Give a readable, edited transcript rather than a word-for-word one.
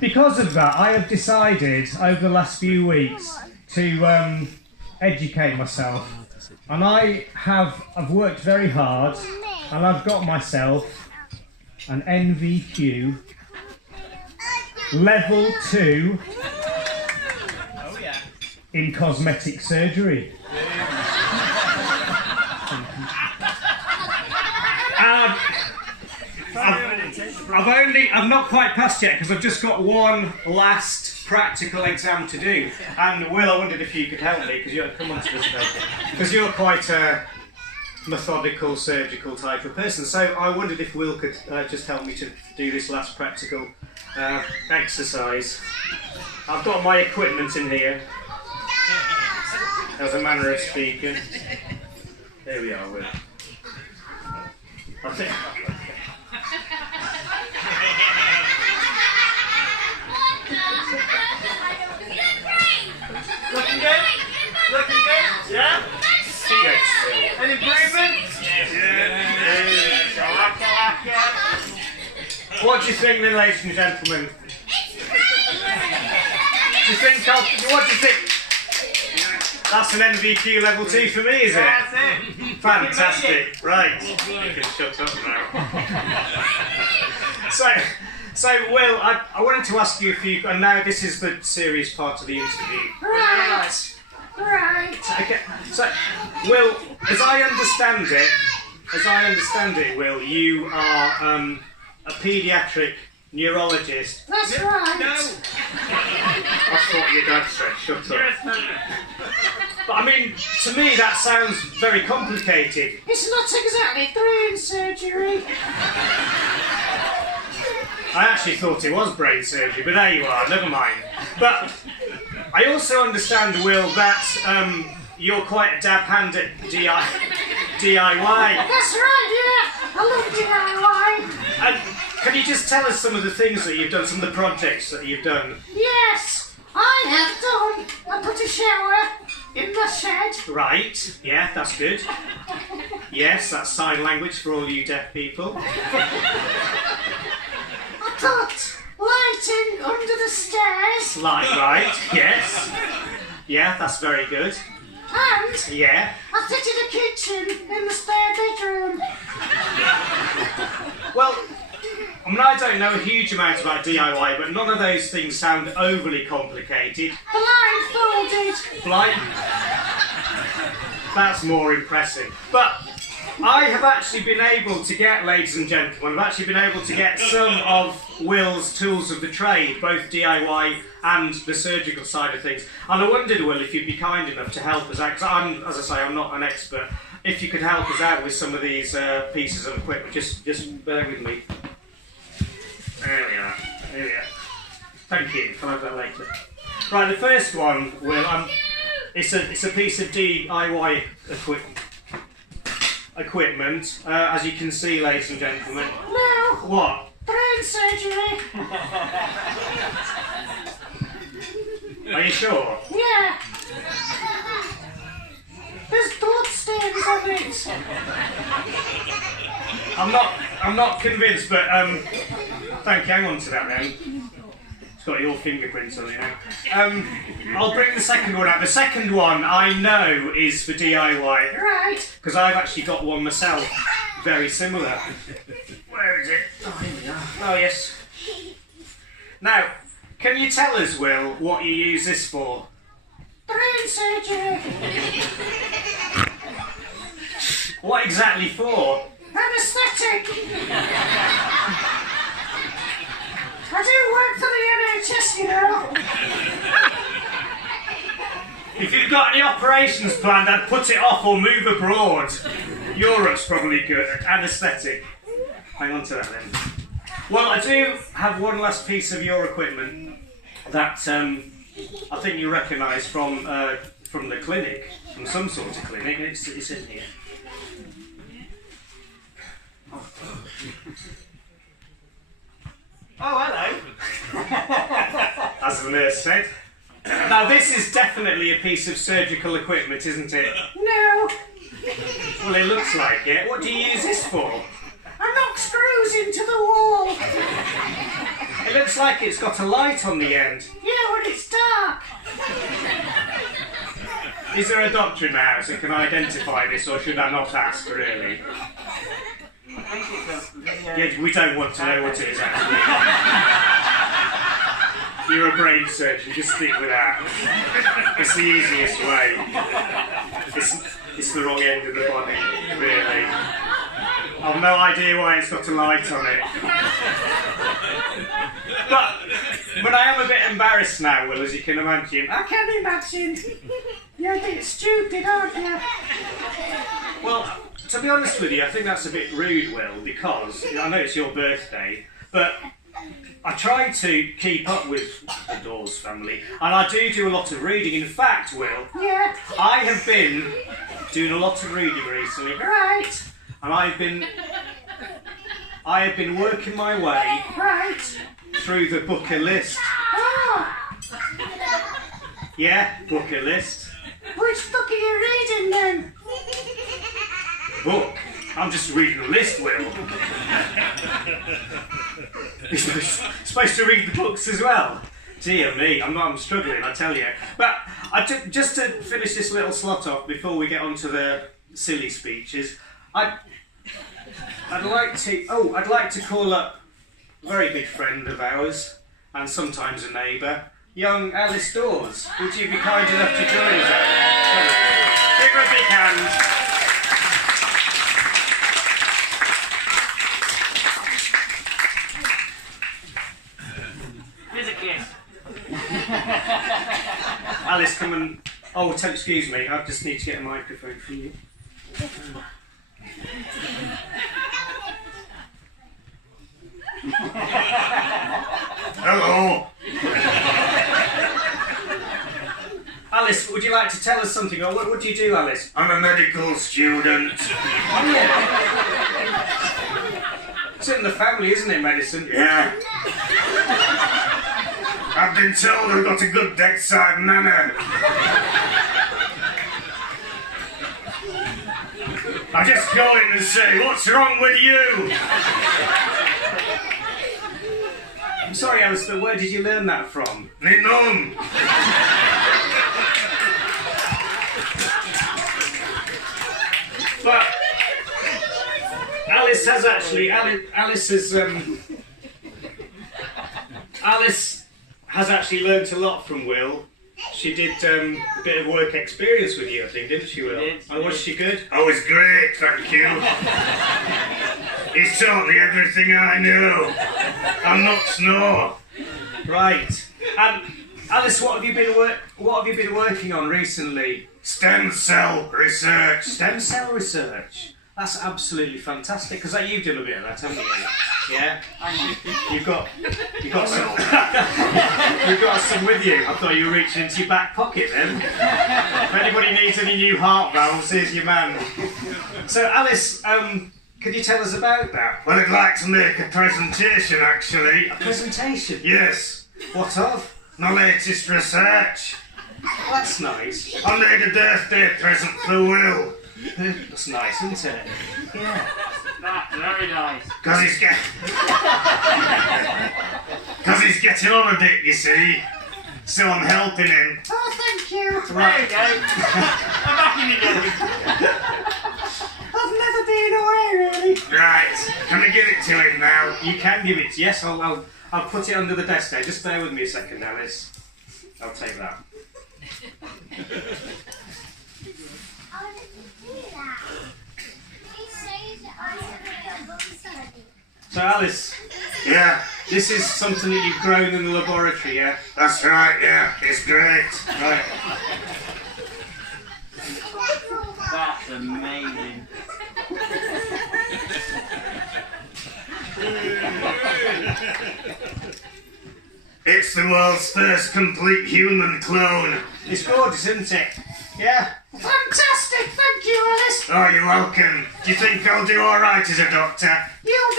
because of that, I have decided over the last few weeks to educate myself, and I've worked very hard, and I've got myself an NVQ level 2 in cosmetic surgery. I've not quite passed yet because I've just got one last practical exam to do. And Will, I wondered if you could help me, because you're quite a methodical, surgical type of person. So I wondered if Will could just help me to do this last practical exercise. I've got my equipment in here, as a manner of speaking. There we are, Will. I think. Looking good? Looking good? Yeah? Yes. An improvement? Yeah. What do you think then, ladies and gentlemen? What do you think? That's an NVQ level 2 for me, is it? That's it. Fantastic. Right. You can shut up now. So Will, I wanted to ask you a few, and now this is the serious part of the interview. Right. Okay. So, Will, as I understand it, Will, you are a paediatric neurologist. That's right. No. That's what your dad said. Shut up. But I mean, to me that sounds very complicated. It's not exactly brain surgery. I actually thought it was brain surgery, but there you are, never mind. But I also understand, Will, that you're quite a dab hand at DIY. That's right, yeah. I love DIY. And can you just tell us some of the things that you've done, some of the projects that you've done? Yes, I have done. I put a shower in the shed. Right, yeah, that's good. Yes, that's sign language for all you deaf people. I put lighting under the stairs. Right, yes. Yeah, that's very good. And Yeah. I fitted a kitchen in the spare bedroom. Well, I mean, I don't know a huge amount about DIY, but none of those things sound overly complicated. Blindfolded. Like, that's more impressive. But I have actually been able to get, ladies and gentlemen, I've actually been able to get some of Will's tools of the trade, both DIY and the surgical side of things. And I wondered, Will, if you'd be kind enough to help us out, because as I say, I'm not an expert. If you could help us out with some of these pieces of equipment, just bear with me. There we are. Thank you. I'll have that later. Right, the first one, Will, it's a piece of DIY equipment, as you can see, ladies and gentlemen. No. What? Brain surgery. Are you sure? Yeah. There's blood stains on it. I'm not convinced, but thank you. Hang on to that then. It's got your fingerprints on it now. I'll bring the second one out. The second one I know is for DIY. Right. Because I've actually got one myself, very similar. Where is it? Oh, here we are. Oh, yes. Now, can you tell us, Will, what you use this for? Brain surgery. What exactly for? Anesthetic. I do work for the NHS, you know. If you've got any operations planned, I'd put it off or move abroad. Europe's probably good. Anesthetic. Hang on to that then. Well, I do have one last piece of your equipment that I think you recognise from the clinic, from some sort of clinic. It's in here. Oh, hello. As the nurse said. Now, this is definitely a piece of surgical equipment, isn't it? No. Well, it looks like it. What do you use this for? I knock screws into the wall. looks like it's got a light on the end. Yeah, when it's dark. Is there a doctor in the house that can identify this, or should I not ask, really? I think it's a... Yeah, we don't want to know what it is, actually. You're a brain surgeon, just stick with that. It's the easiest way. It's the wrong end of the body, really. I've no idea why it's got a light on it. But I am a bit embarrassed now, Will, as you can imagine. I can imagine. You're a bit stupid, aren't you? Well, to be honest with you, I think that's a bit rude, Will, because I know it's your birthday, but I try to keep up with the Dawes family, and I do a lot of reading. In fact, Will, Yeah. I have been doing a lot of reading recently, Right. and I have been working my way Right. through the Booker list. Oh, Yeah, Booker list. which book are you reading then? Book. I'm just reading the list, Will. You're supposed to read the books as well. Dear me, I'm struggling, I tell you. But just to finish this little slot off before we get on to the silly speeches, I'd like to call up a very good friend of ours, and sometimes a neighbour, young Alice Dawes. Would you be kind enough to join us? Give her a big hand. Here's a kiss. Alice, come and... Oh, excuse me, I just need to get a microphone for you. Hello. Alice, would you like to tell us something? Or what do you do, Alice? I'm a medical student. Oh, yeah. It's in the family, isn't it, medicine? Yeah. I've been told I've got a good bedside manner. I just go in and say, what's wrong with you? I'm sorry, Alice, but where did you learn that from? Me mum. But Alice has actually, Alice has actually learnt a lot from Will. She did a bit of work experience with you, I think, didn't she, Will? She did, Oh, was she good? I was great, thank you. He's taught me everything I know. I'm not snore. Right. And Alice, what have you been working on recently? Stem cell research. Stem cell research. That's absolutely fantastic. Because you've done a bit of that, haven't you? Yeah. You've got some. You've got some with you. I thought you were reaching into your back pocket then. If anybody needs any new heart valves, here's your man. So Alice, could you tell us about that? Well, I'd like to make a presentation, actually. A presentation? Yes. What of? My latest research. Oh, that's nice. I made a birthday present for Will. That's nice, isn't it? Yeah. That's very nice. Because he's getting on a bit, you see. So I'm helping him. Oh, thank you. There you go. I'm back in again. I've never been away, really. Right. Can I give it to him now? You can give it. Yes, I'll put it under the desk there. Just bear with me a second, Alice. I'll take that. So Alice, Yeah. this is something that you've grown in the laboratory, yeah? That's right, yeah. It's great. Right. That's amazing. It's the world's first complete human clone. It's gorgeous, isn't it? Yeah? Fantastic, thank you, Alice. Oh, you're welcome. Do you think I'll do all right as a doctor? You'll